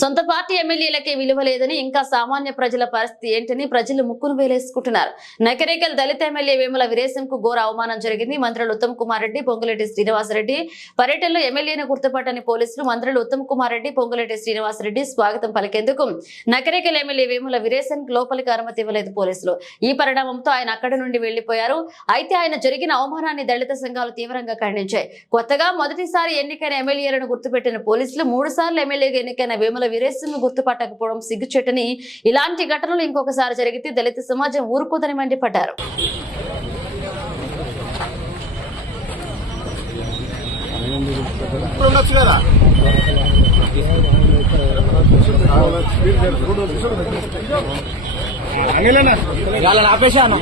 సొంత పార్టీ ఎమ్మెల్యేలకే విలువ లేదని ఇంకా సామాన్య ప్రజల పరిస్థితి ఏంటని ప్రజలు ముక్కును వేలేసుకుంటున్నారు. నకరేకల్ దళిత ఎమ్మెల్యే వేముల కు ఘోర అవమానం జరిగింది. మంత్రులు ఉత్తమ్ కుమార్ రెడ్డి పొంగులేటి శ్రీనివాసరెడ్డి పర్యటనలో ఎమ్మెల్యేను గుర్తుపట్టని పోలీసులు మంత్రులు ఉత్తమ్ కుమార్ రెడ్డి పొంగులెడ్డి శ్రీనివాసరెడ్డి స్వాగతం పలికేందుకు నకరేకల్ ఎమ్మెల్యే వేముల వీరేశన్ లోపలికి అనుమతి ఇవ్వలేదు పోలీసులు. ఈ పరిణామంతో ఆయన అక్కడి నుండి వెళ్ళిపోయారు అయితే ఆయన జరిగిన అవమానాన్ని దళిత సంఘాలు తీవ్రంగా ఖండించాయి. కొత్తగా మొదటిసారి ఎన్నికైన ఎమ్మెల్యేలను గుర్తుపెట్టిన పోలీసులు మూడు సార్లు ఎమ్మెల్యేగా ఎన్నికైన వేముల వీరేశన్ గుర్తుపట్టకపోవడం సిగ్గుచేటని ఇలాంటి ఘటనలు ఇంకొకసారి జరిగితే దళిత సమాజం ఊరుకోదని మండిపడ్డారు. వాళ్ళని ఆపేశాను.